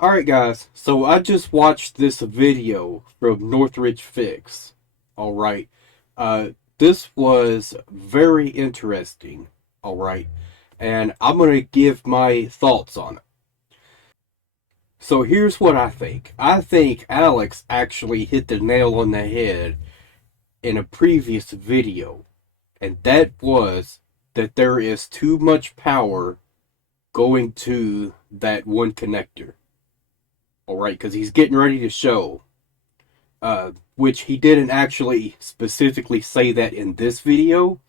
Alright guys, so I just watched this video from Northridge Fix. Alright. This was very interesting. Alright. And I'm going to give my thoughts on it. So here's what I think. I think Alex actually hit the nail on the head in a previous video. And that was that there is too much power going to that one connector. Alright, because he's getting ready to show, which he didn't actually specifically say that in this video,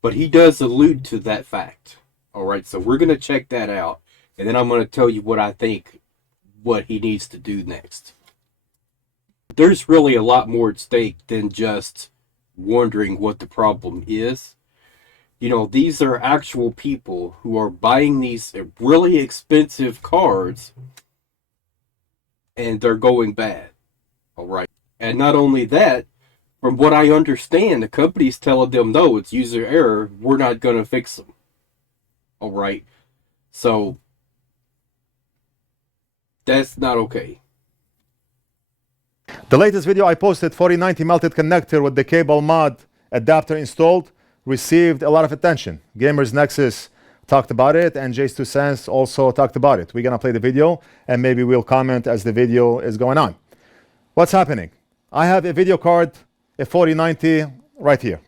but he does allude to that fact. Alright, so we're going to check that out, and then I'm going to tell you what I think, what he needs to do next. There's really a lot more at stake than just wondering what the problem is. You know, these are actual people who are buying these really expensive cards and they're going bad. Alright. And not only that, from what I understand, the company's telling them, no, it's user error. We're not going to fix them. Alright. So, that's not okay. The latest video I posted, 4090 melted connector with the cable mod adapter installed, received a lot of attention. Gamers Nexus talked about it, and JayzTwoCents also talked about it. We're gonna play the video, and maybe we'll comment as the video is going on. What's happening? I have a video card, a 4090 right here.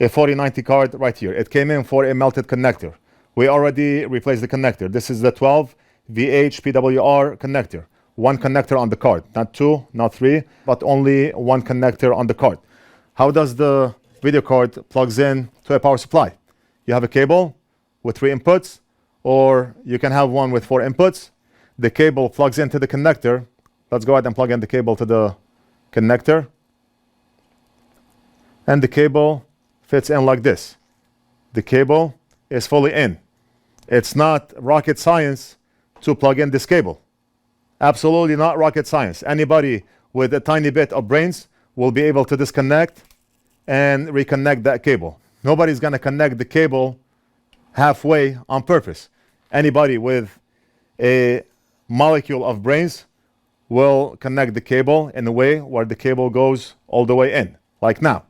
A 4090 card right here. It came in for a melted connector. We already replaced the connector. This is the 12 VH PWR connector. One connector on the card, not two, not three, but only one connector on the card. How does the video card plugs in to a power supply? You have a cable with 3 inputs, or you can have one with 4 inputs. The cable plugs into the connector. Let's go ahead and plug in the cable to the connector. And the cable fits in like this. The cable is fully in. It's not rocket science to plug in this cable. Absolutely not rocket science. Anybody with a tiny bit of brains will be able to disconnect and reconnect that cable. Nobody's going to connect the cable halfway on purpose. Anybody with a molecule of brains will connect the cable in a way where the cable goes all the way in, like now.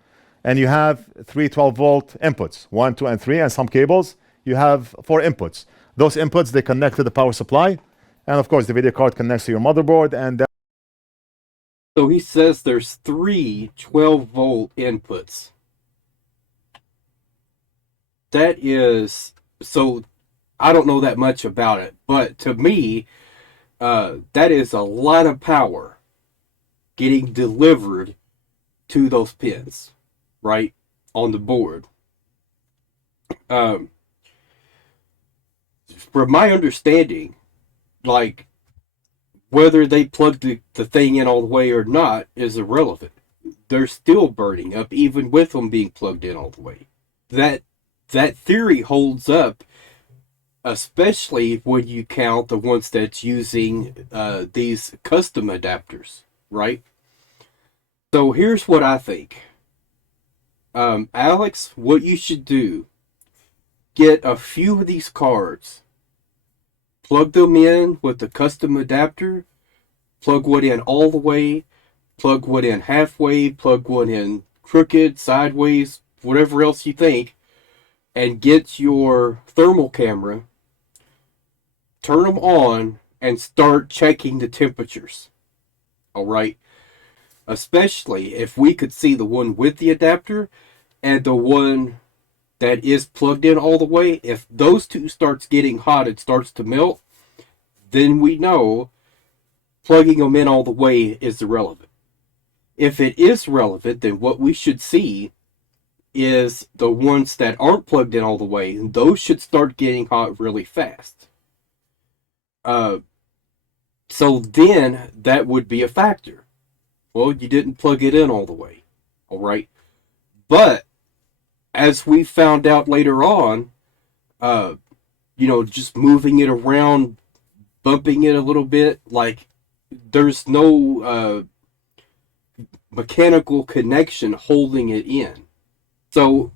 And you have 3 12-volt inputs, 1, 2, and 3, and some cables, you have 4 inputs. Those inputs, they connect to the power supply, and of course the video card connects to your motherboard, and So he says there's 3 12-volt inputs. That is, so I don't know that much about it, but to me, that is a lot of power getting delivered to those pins, right, on the board. From my understanding, like, whether they plug the thing in all the way or not is irrelevant. They're still burning up, even with them being plugged in all the way. That theory holds up, especially when you count the ones that's using these custom adapters, right? So here's what I think. Alex, what you should do, get a few of these cards, plug them in with the custom adapter, plug one in all the way, plug one in halfway, plug one in crooked, sideways, whatever else you think, and get your thermal camera, turn them on, and start checking the temperatures. Alright? Especially if we could see the one with the adapter and the one that is plugged in all the way. If those two starts getting hot and starts to melt, then we know plugging them in all the way is irrelevant. If it is relevant, then what we should see is the ones that aren't plugged in all the way, and those should start getting hot really fast. So then that would be a factor. Well, you didn't plug it in all the way. Alright? But as we found out later on, just moving it around, bumping it a little bit, like, there's no mechanical connection holding it in. So,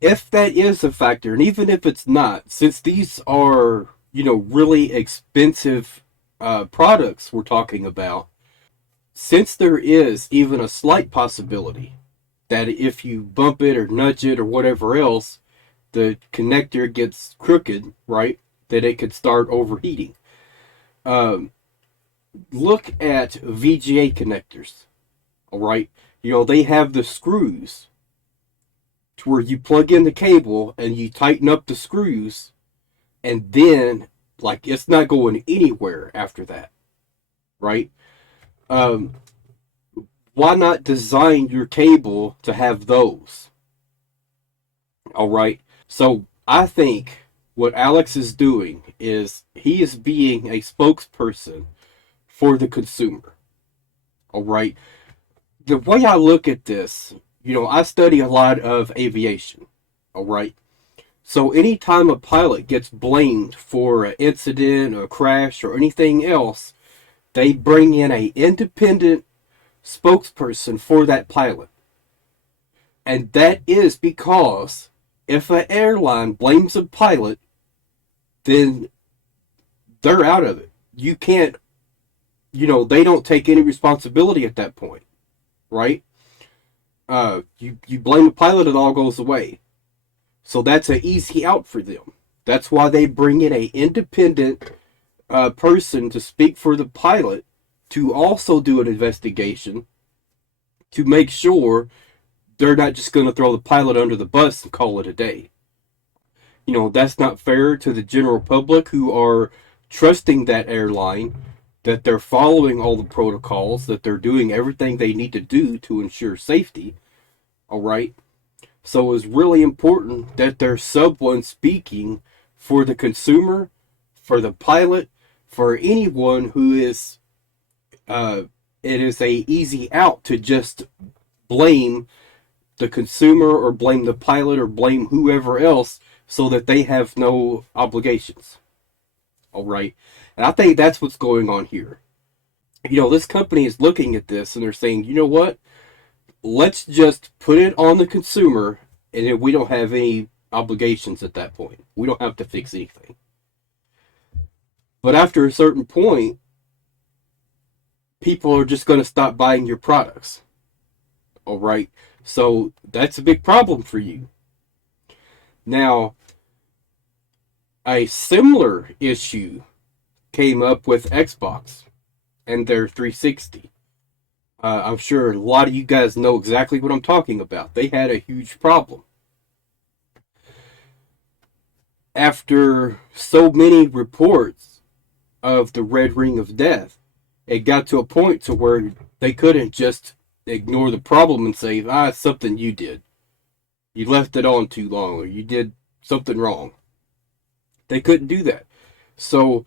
if that is a factor, and even if it's not, since these are, really expensive products we're talking about, since there is even a slight possibility that if you bump it or nudge it or whatever else, the connector gets crooked, right, that it could start overheating. Look at VGA connectors, all right? You know, they have the screws to where you plug in the cable and you tighten up the screws, and then, like, it's not going anywhere after that, right? Why not design your cable to have those? All right. So I think what Alex is doing is he is being a spokesperson for the consumer. All right. The way I look at this, you know, I study a lot of aviation. All right. So anytime a pilot gets blamed for an incident or a crash or anything else, they bring in an independent spokesperson for that pilot. And that is because if an airline blames a pilot, then they're out of it. You can't, you know, they don't take any responsibility at that point, right? You blame the pilot, it all goes away. So that's an easy out for them. That's why they bring in an independent person to speak for the pilot to also do an investigation to make sure they're not just going to throw the pilot under the bus and call it a day. You know, that's not fair to the general public who are trusting that airline, that they're following all the protocols, that they're doing everything they need to do to ensure safety. All right. So it's really important that there's someone speaking for the consumer, for the pilot, for anyone who is, it is a easy out to just blame the consumer or blame the pilot or blame whoever else so that they have no obligations. All right. And I think that's what's going on here. You know, this company is looking at this and they're saying, you know what? Let's just put it on the consumer, and then we don't have any obligations at that point. We don't have to fix anything. But after a certain point, people are just going to stop buying your products. All right. So that's a big problem for you. Now, a similar issue came up with Xbox and their 360. I'm sure a lot of you guys know exactly what I'm talking about. They had a huge problem. After so many reports of the Red Ring of Death, it got to a point to where they couldn't just ignore the problem and say, it's something you did. You left it on too long, or you did something wrong. They couldn't do that. So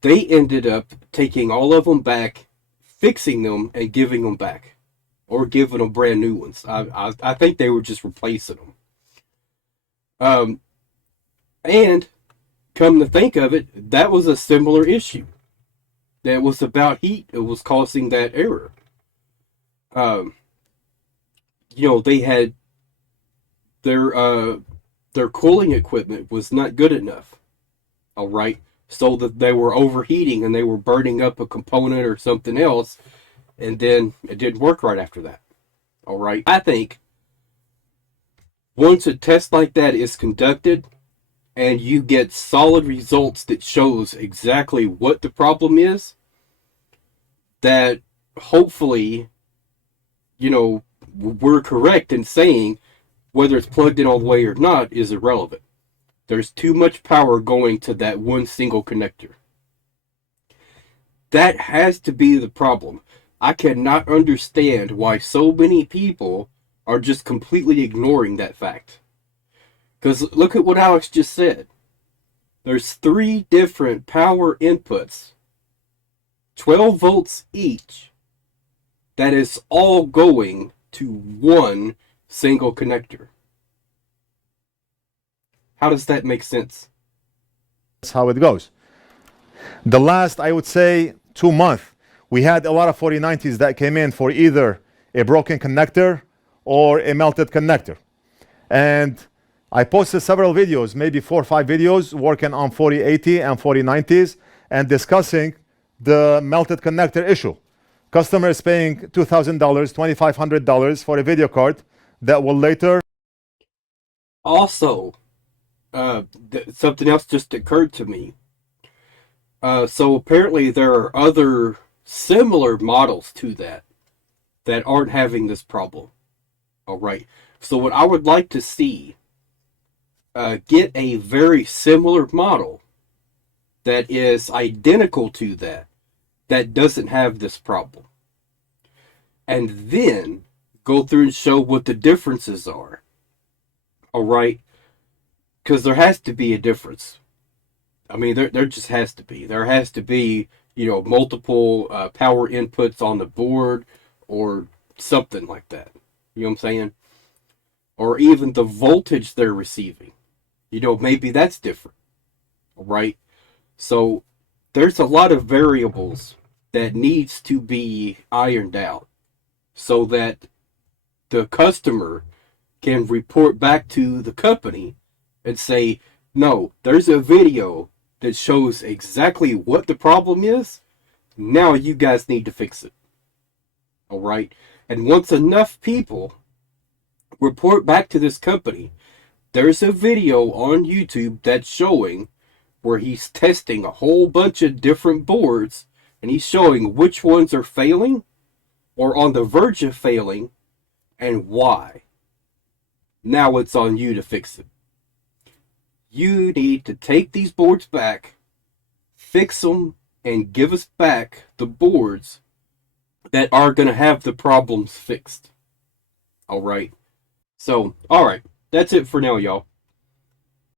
they ended up taking all of them back, fixing them, and giving them back. Or giving them brand new ones. I think they were just replacing them. And come to think of it, that was a similar issue. That was about heat. It was causing that error. You know, they had their cooling equipment was not good enough. All right. So that they were overheating and they were burning up a component or something else, and then it didn't work right after that. All right. I think once a test like that is conducted and you get solid results that shows exactly what the problem is, that hopefully, you know, we're correct in saying whether it's plugged in all the way or not is irrelevant. There's too much power going to that one single connector. That has to be the problem. I cannot understand why so many people are just completely ignoring that fact. Because look at what Alex just said. There's 3 different power inputs, 12 volts each, that is all going to one single connector. How does that make sense? That's how it goes. The last, I would say, 2 months, we had a lot of 4090s that came in for either a broken connector or a melted connector. And I posted several videos, maybe 4 or 5 videos, working on 4080 and 4090s and discussing the melted connector issue. Customer is paying $2,000, $2,500 for a video card that will later. Also, something else just occurred to me. So apparently there are other similar models to that aren't having this problem. All right. So what I would like to see, get a very similar model that is identical to that doesn't have this problem, and then go through and show what the differences are. All right. Because there has to be a difference. I mean, there just has to be. There has to be, multiple power inputs on the board or something like that. You know what I'm saying? Or even the voltage they're receiving. Maybe that's different. Right? So there's a lot of variables that needs to be ironed out so that the customer can report back to the company and say, no, there's a video that shows exactly what the problem is. Now you guys need to fix it. All right? And once enough people report back to this company, there's a video on YouTube that's showing where he's testing a whole bunch of different boards and he's showing which ones are failing or on the verge of failing and why. Now it's on you to fix it. You need to take these boards back, fix them, and give us back the boards that are going to have the problems fixed. All right. So, all right. That's it for now, y'all.